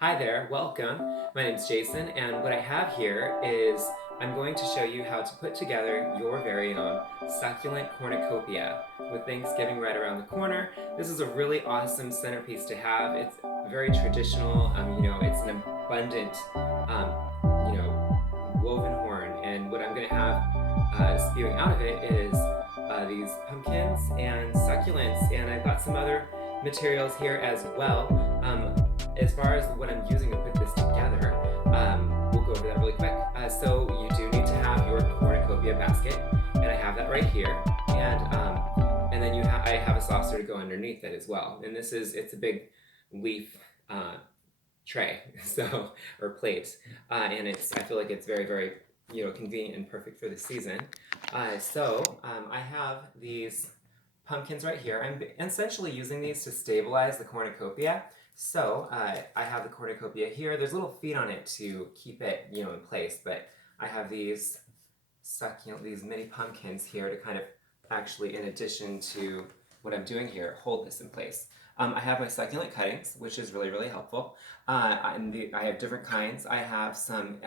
Hi there, welcome. My name is Jason, and what I have here is I'm going to show you how to put together your very own succulent cornucopia. With Thanksgiving right around the corner, this is a really awesome centerpiece to have. It's very traditional. It's an abundant, um, woven horn, and what I'm going to have spewing out of it is these pumpkins and succulents, and I've got some other materials here as well. As far as what I'm using to put this together, we'll go over that really quick. So you do need to have your cornucopia basket, and I have that right here. And then I have a saucer to go underneath it as well. And it's a big leaf tray, or plate, and I feel like it's very very convenient and perfect for the season. I have these pumpkins right here. I'm essentially using these to stabilize the cornucopia. So I have the cornucopia here. There's little feet on it to keep it, in place. But I have these these mini pumpkins here to kind of actually, in addition to what I'm doing here, hold this in place. I have my succulent cuttings, which is really really helpful. I have different kinds. I have some,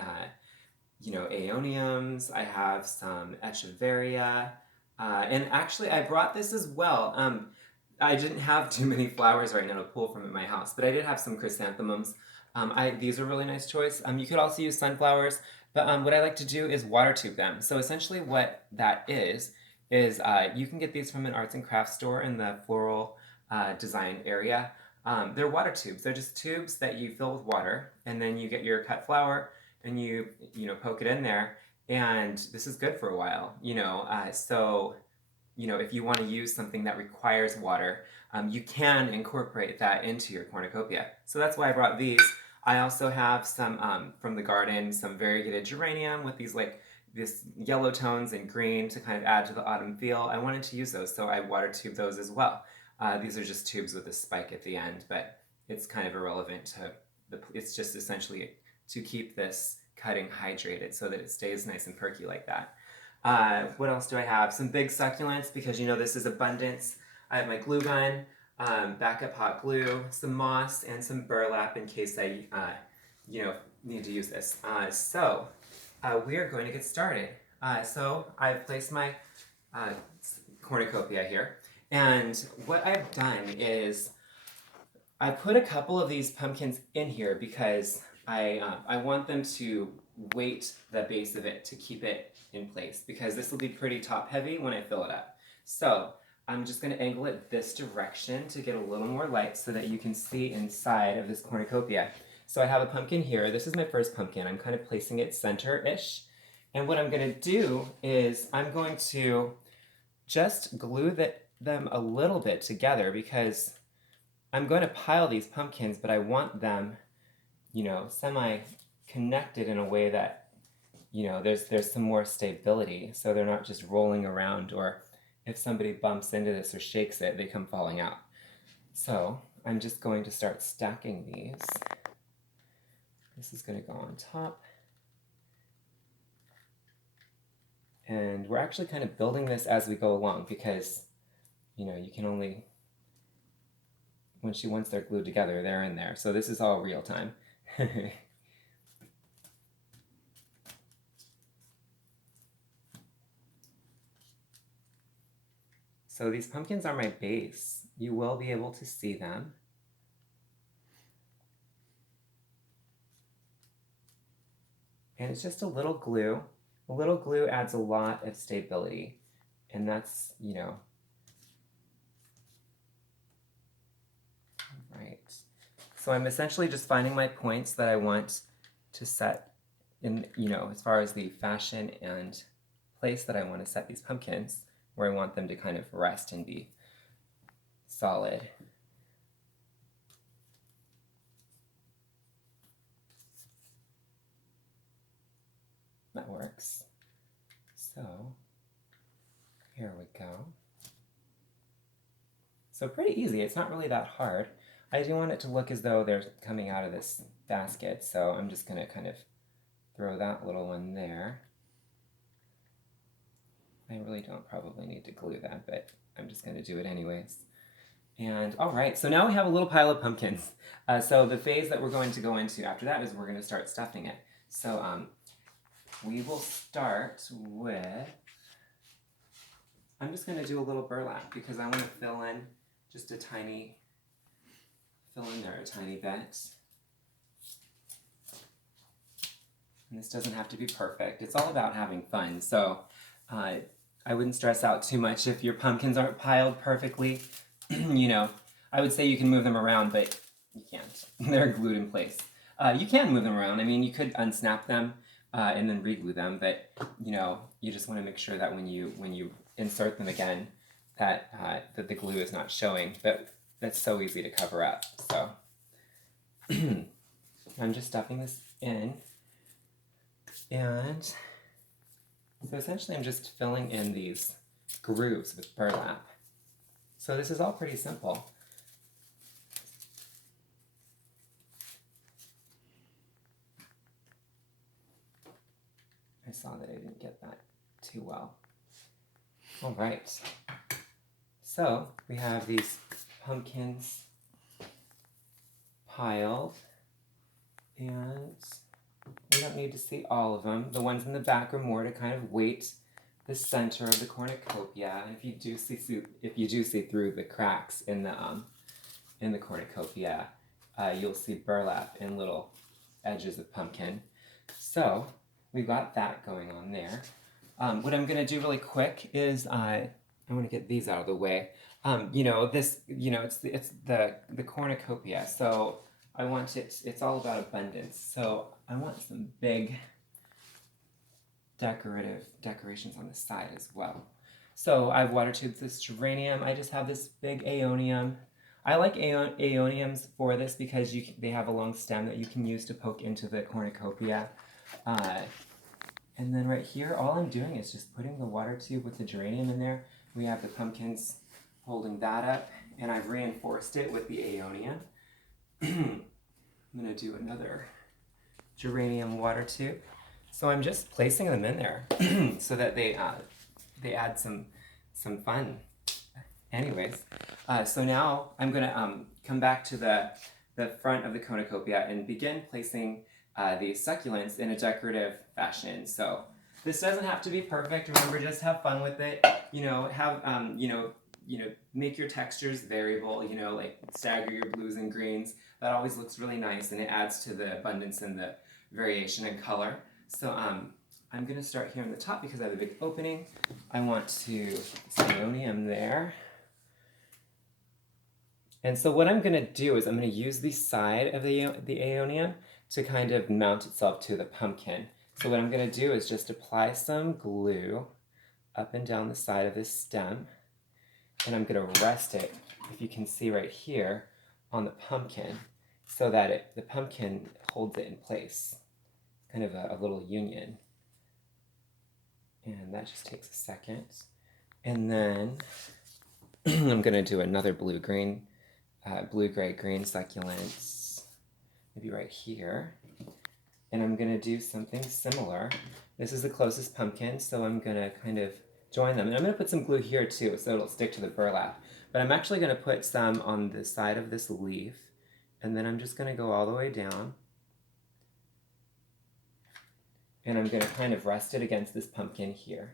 aeoniums. I have some echeveria. And actually, I brought this as well. I didn't have too many flowers right now to pull from at my house, but I did have some chrysanthemums. These are a really nice choice. You could also use sunflowers, but what I like to do is water tube them. So essentially what that is you can get these from an arts and crafts store in the floral design area. They're water tubes. They're just tubes that you fill with water, and then you get your cut flower and you poke it in there, and this is good for a while. If you want to use something that requires water, you can incorporate that into your cornucopia. So that's why I brought these. I also have some from the garden, some variegated geranium with this yellow tones and green to kind of add to the autumn feel. I wanted to use those, so I water tube those as well. These are just tubes with a spike at the end, but it's kind of irrelevant to it's just essentially to keep this cutting hydrated so that it stays nice and perky like that. What else do I have? Some big succulents, because this is abundance. I have my glue gun, backup hot glue, some moss, and some burlap in case I need to use this. We are going to get started. So I've placed my cornucopia here, and what I've done is I put a couple of these pumpkins in here because I want them to weight the base of it to keep it in place, because this will be pretty top heavy when I fill it up. So I'm just going to angle it this direction to get a little more light so that you can see inside of this cornucopia. So I have a pumpkin here. This is my first pumpkin. I'm kind of placing it center-ish. And what I'm going to do is I'm going to just glue them a little bit together, because I'm going to pile these pumpkins, but I want them semi-connected in a way that, there's some more stability, so they're not just rolling around, or if somebody bumps into this or shakes it, they come falling out. So I'm just going to start stacking these. This is going to go on top. And we're actually kind of building this as we go along, because, you can only, once they're glued together, they're in there. So this is all real time. So these pumpkins are my base. You will be able to see them. And it's just a little glue. A little glue adds a lot of stability. And that's, right. So I'm essentially just finding my points that I want to set in, as far as the fashion and place that I want to set these pumpkins, where I want them to kind of rest and be solid. That works. So here we go. So pretty easy. It's not really that hard. I do want it to look as though they're coming out of this basket, so I'm just going to kind of throw that little one there. I really don't probably need to glue that, but I'm just going to do it anyways. And all right, so now we have a little pile of pumpkins. So the phase that we're going to go into after that is we're going to start stuffing it. So we will start with, I'm just going to do a little burlap because I want to fill in just a tiny, fill in there a tiny bit. And this doesn't have to be perfect. It's all about having fun. So I wouldn't stress out too much if your pumpkins aren't piled perfectly. You know, I would say you can move them around, but you can't. They're glued in place. You can move them around. I mean, you could unsnap them and then re-glue them, but you know, you just want to make sure that when you insert them again, that that the glue is not showing. But that's so easy to cover up. So I'm just stuffing this in, and so essentially I'm just filling in these grooves with burlap. So this is all pretty simple. I saw that I didn't get that too well. All right. So we have these pumpkins piled, and we don't need to see all of them. The ones in the back are more to kind of weight the center of the cornucopia, and if you do see through the cracks in the cornucopia, you'll see burlap in little edges of pumpkin. So we've got that going on there. What I'm going to do really quick is I want to get these out of the way. You know, this, you know, it's the cornucopia. So I want it's all about abundance. So I want some big decorations on the side as well. So I've water tubed this geranium. I just have this big aeonium. I like aeoniums for this because they have a long stem that you can use to poke into the cornucopia. And then right here, all I'm doing is just putting the water tube with the geranium in there. We have the pumpkins holding that up, and I've reinforced it with the aeonium. I'm going to do another geranium water tube. So I'm just placing them in there so that they add some fun. Anyways, so now I'm going to come back to the front of the cornucopia and begin placing these succulents in a decorative fashion. So this doesn't have to be perfect. Remember, just have fun with it. You know, have make your textures variable. You know, like stagger your blues and greens. That always looks really nice, and it adds to the abundance and the variation in color. So I'm going to start here on the top because I have a big opening. I want to aeonium there. And so what I'm going to do is I'm going to use the side of the aeonium to kind of mount itself to the pumpkin. So what I'm going to do is just apply some glue up and down the side of this stem. And I'm going to rest it, if you can see right here, on the pumpkin so that the pumpkin holds it in place. Kind of a little union. And that just takes a second. And then I'm going to do another blue-gray green succulents, maybe right here. And I'm going to do something similar. This is the closest pumpkin, so I'm going to kind of join them. And I'm going to put some glue here too, so it'll stick to the burlap. But I'm actually going to put some on the side of this leaf, and then I'm just going to go all the way down. And I'm going to kind of rest it against this pumpkin here.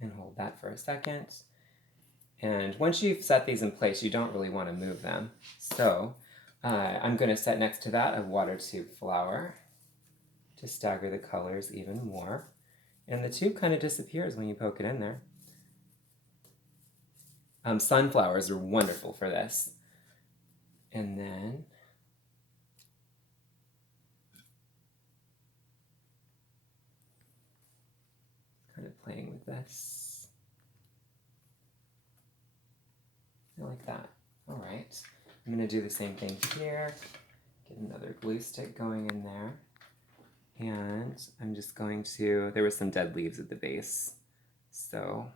And hold that for a second. And once you've set these in place, you don't really want to move them. So I'm going to set next to that a water tube flower to stagger the colors even more. And the tube kind of disappears when you poke it in there. Sunflowers are wonderful for this. And then kind of playing with this. I like that. All right. I'm going to do the same thing here. Get another glue stick going in there. And I'm just going to, there were some dead leaves at the base. So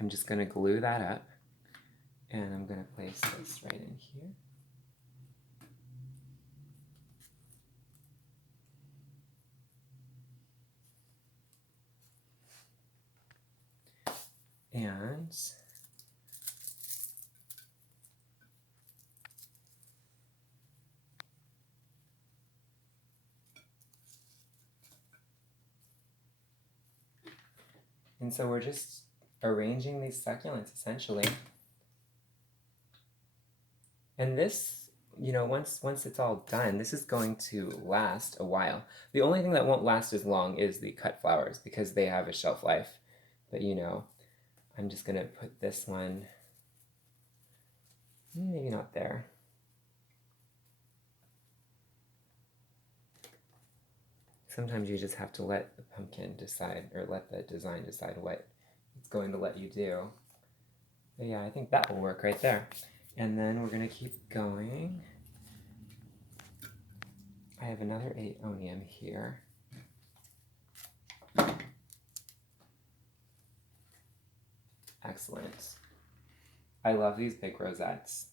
I'm just going to glue that up. And I'm going to place this right in here. And so we're just arranging these succulents essentially. And this, you know, once it's all done, this is going to last a while. The only thing that won't last as long is the cut flowers because they have a shelf life. But you know, I'm just gonna put this one, maybe not there. Sometimes you just have to let the pumpkin decide, or let the design decide what it's going to let you do. But yeah, I think that will work right there. And then we're gonna keep going. I have another aeonium here. Excellent. I love these big rosettes.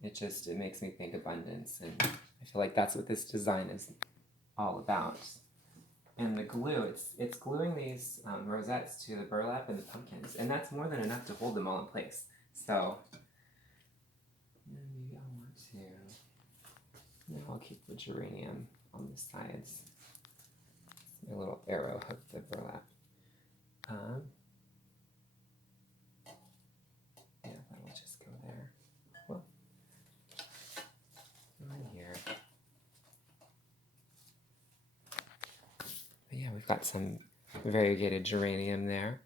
It makes me think abundance, and I feel like that's what this design is all about. And the glue, it's gluing these rosettes to the burlap and the pumpkins, and that's more than enough to hold them all in place. So maybe I want to, now I'll keep the geranium on the sides. My little arrow hooked the burlap. Yeah, that will just go there. Well, right here. But yeah, we've got some variegated geranium there.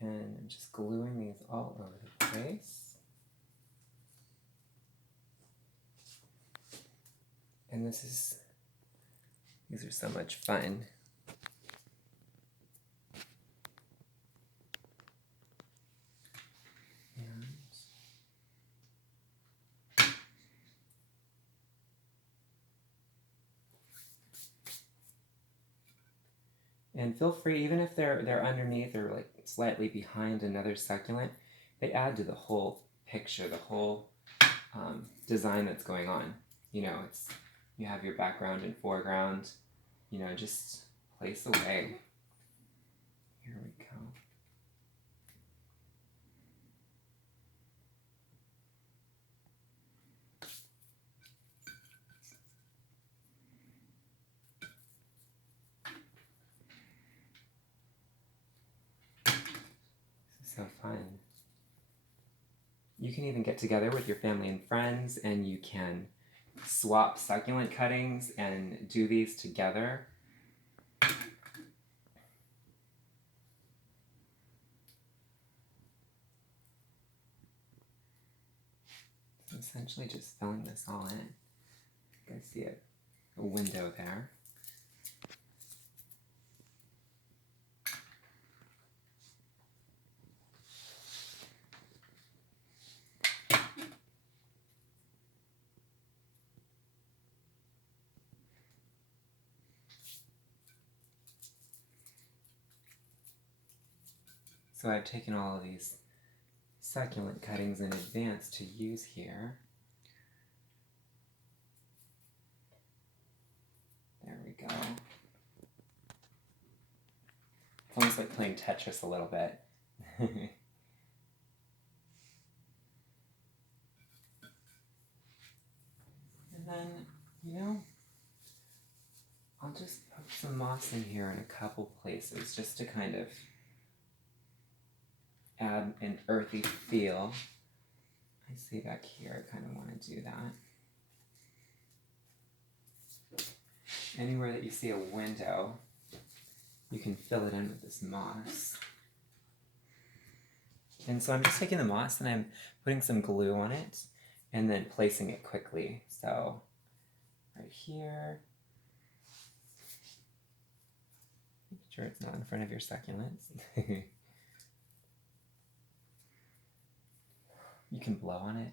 And I'm just gluing these all over the place. And these are so much fun. And feel free, even if they're underneath or like slightly behind another succulent, they add to the whole picture, the whole design that's going on. You know, you have your background and foreground, you know, just place away. Here we go. This is so fun. You can even get together with your family and friends, and you can swap succulent cuttings and do these together. So essentially just filling this all in. You guys see a window there. So I've taken all of these succulent cuttings in advance to use here. There we go. It's almost like playing Tetris a little bit. And then, you know, I'll just put some moss in here in a couple places just to kind of add an earthy feel. I see back here, I kind of want to do that. Anywhere that you see a window, you can fill it in with this moss. And so I'm just taking the moss and I'm putting some glue on it and then placing it quickly. So right here. Make sure it's not in front of your succulents. You can blow on it.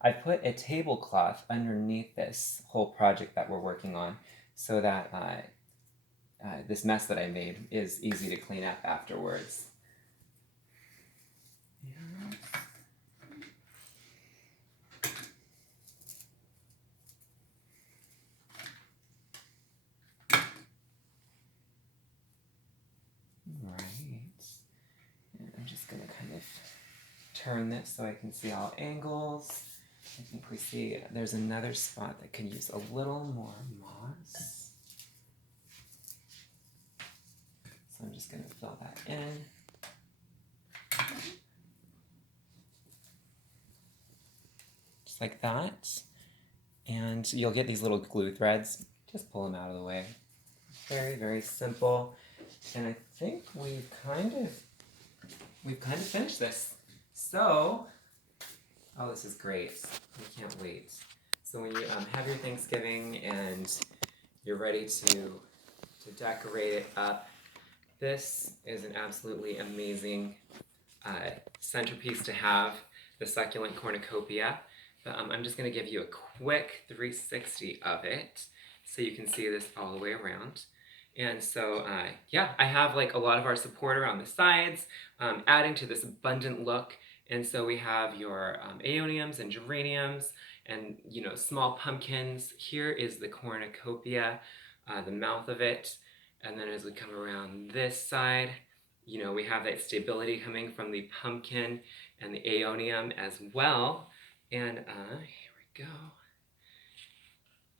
I put a tablecloth underneath this whole project that we're working on so that this mess that I made is easy to clean up afterwards. Yeah. turn this so I can see all angles. I think we see there's another spot that could use a little more moss. So I'm just going to fill that in. Just like that. And you'll get these little glue threads. Just pull them out of the way. Very, very simple. And I think we've kind of finished this. So, oh, this is great. I can't wait. So when you have your Thanksgiving and you're ready to decorate it up, this is an absolutely amazing centerpiece to have, the Succulent Cornucopia. But I'm just going to give you a quick 360 of it so you can see this all the way around. And so, yeah, I have like a lot of our support around the sides, adding to this abundant look. And so we have your aeoniums and geraniums and, you know, small pumpkins. Here is the cornucopia, the mouth of it. And then as we come around this side, you know, we have that stability coming from the pumpkin and the aeonium as well. And here we go.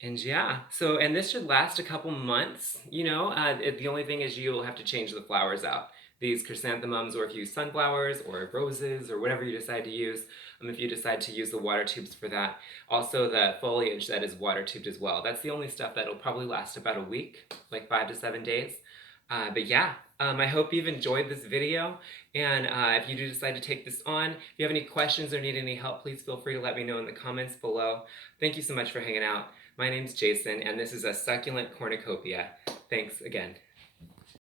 And yeah, so, and this should last a couple months, you know. The only thing is you'll have to change the flowers out. These chrysanthemums, or if you use sunflowers or roses or whatever you decide to use, if you decide to use the water tubes for that. Also the foliage that is water tubed as well. That's the only stuff that'll probably last about a week, like 5 to 7 days. But yeah, I hope you've enjoyed this video, and if you do decide to take this on, if you have any questions or need any help, please feel free to let me know in the comments below. Thank you so much for hanging out. My name's Jason, and this is a Succulent Cornucopia. Thanks again.